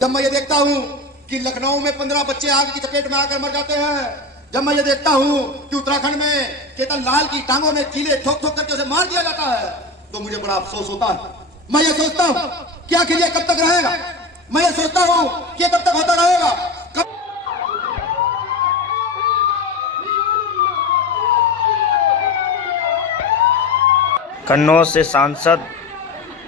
जब मैं ये देखता हूँ कि लखनऊ में 15 बच्चे आग की चपेट में आकर मर जाते हैं, जब मैं ये देखता हूँ कि उत्तराखंड में केतन लाल की टांगों में कीले ठोक ठोक करके उसे मार दिया जाता है, तो मुझे बड़ा अफसोस होता है। मैं ये सोचता हूँ कि आखिर ये कब तक रहेगा। मैं ये सोचता हूँ कि कब तक होता रहेगा। कन्नौज से सांसद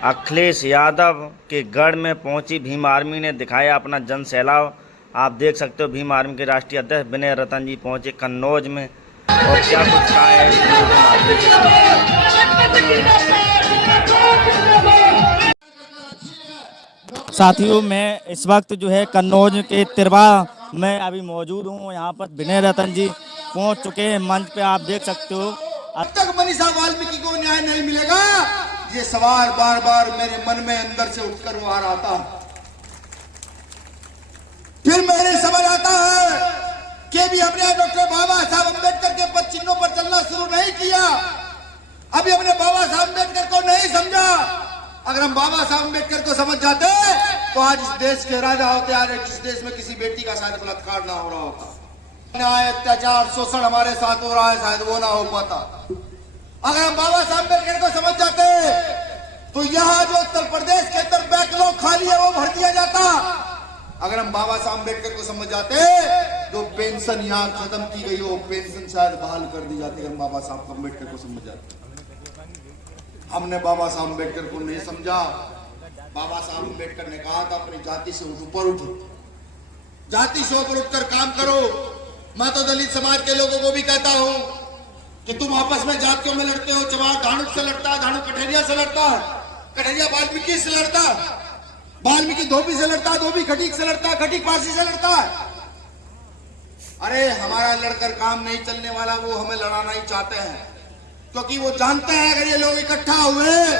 अखिलेश यादव के गढ़ में पहुंची भीम आर्मी ने दिखाया अपना जन सैलाब। आप देख सकते हो भीम आर्मी के राष्ट्रीय अध्यक्ष विनय रतन जी पहुंचे कन्नौज में, और क्या कुछ कहा है इस वीडियो के माध्यम से। साथियों, मैं इस वक्त जो है कन्नौज के तिरवा में अभी मौजूद हूँ। यहाँ पर विनय रतन जी पहुँच चुके हैं मंच पे, आप देख सकते हो। अब तक मनीषा वाल्मीकि को न्याय नहीं मिलेगा, ये सवाल बार बार मेरे मन में अंदर से उठकर बाहर आता है। फिर मेरे समझ आता है कि भी हमने डॉक्टर बाबा साहब अम्बेडकर के पद चिन्हों पर चलना शुरू नहीं किया, अभी हमने बाबा साहब अम्बेडकर को नहीं समझा। अगर हम बाबा साहब अम्बेडकर को समझ जाते तो आज इस देश के राजा होते, आज इस देश में किसी बेटी का शायद बलात्कार ना हो रहा होता, न्याय अत्याचार शोषण हमारे साथ हो रहा है शायद वो ना हो पाता। अगर हम बाबा साहब अम्बेडकर को समझ जाते तो यहाँ जो उत्तर प्रदेश के अंदर बैकलॉग खाली है वो भर दिया जाता। अगर हम बाबा साहब अम्बेडकर को समझ जाते जो पेंशन यहाँ खत्म की गई हो पेंशन शायद बहाल कर दी जाती। हम बाबा साहब अम्बेडकर को समझ जाते, हमने बाबा साहब अम्बेडकर को नहीं समझा। बाबा साहब अम्बेडकर ने कहा था अपनी जाति से ऊपर उठो, जाति से ऊपर उठकर काम करो। मैं तो दलित समाज के लोगों को भी कहता हूं कि तुम आपस में जातियों में लड़ते हो। चमार धानुक से लड़ता है, धानुक कठेरिया से लड़ता है, कठेरिया वाल्मीकि से लड़ता है, वाल्मीकि धोबी से लड़ता है, धोबी खटीक से लड़ता है, खटीक पारसी से लड़ता है। अरे हमारा लड़कर काम नहीं चलने वाला, वो हमें लड़ाना ही चाहते हैं, क्योंकि वो जानते हैं अगर ये लोग इकट्ठा हुए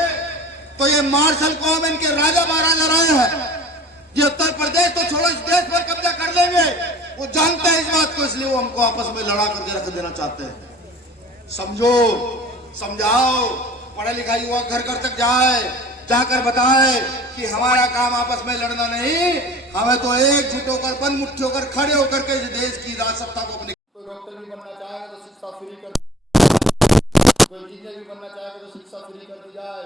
तो ये मार्शल कौम इनके राजा महाराजा रहे हैं, ये उत्तर प्रदेश तो छोड़ो इस देश पर कब्जा कर लेंगे। वो जानते हैं इस बात को, इसलिए वो हमको आपस में लड़ा करके रख देना चाहते हैं। समझो, समझाओ, पढ़ा लिखा युवा घर घर तक जाए, जाकर बताए कि हमारा काम आपस में लड़ना नहीं, हमें तो एकजुट होकर बंद मुट्ठी होकर खड़े होकर के देश की राज सत्ता को अपने। कोई डॉक्टर भी बनना चाहेगा तो शिक्षा फ्री कर, कोई इंजीनियर भी बनना चाहेगा तो शिक्षा फ्री कर दी जाए।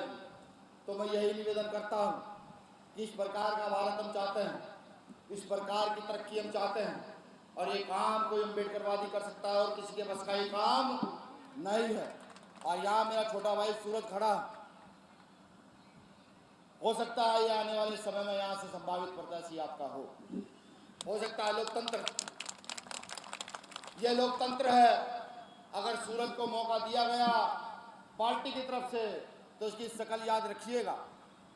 तो मैं यही निवेदन करता हूँ कि इस प्रकार का भारत हम चाहते हैं, इस प्रकार की तरक्की हम चाहते हैं, और ये काम कोई अम्बेडकरवादी कर सकता है और किसी के बस का ही काम नहीं है। और यहाँ मेरा छोटा भाई सूरज खड़ा, हो सकता है ये आने वाले समय में यहाँ से संभावित प्रत्याशी आपका हो सकता है। लोकतंत्र, ये लोकतंत्र है। अगर सूरज को मौका दिया गया पार्टी की तरफ से तो इसकी शकल याद रखिएगा।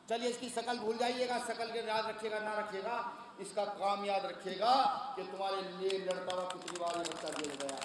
चलिए इसकी शकल भूल जाइएगा, शकल के याद रखिएगा ना रखिएगा, इसका काम याद रखिएगा कि तुम्हारे लिए लड़ता हुआ कितनी बार ये बच्चा जेल गया।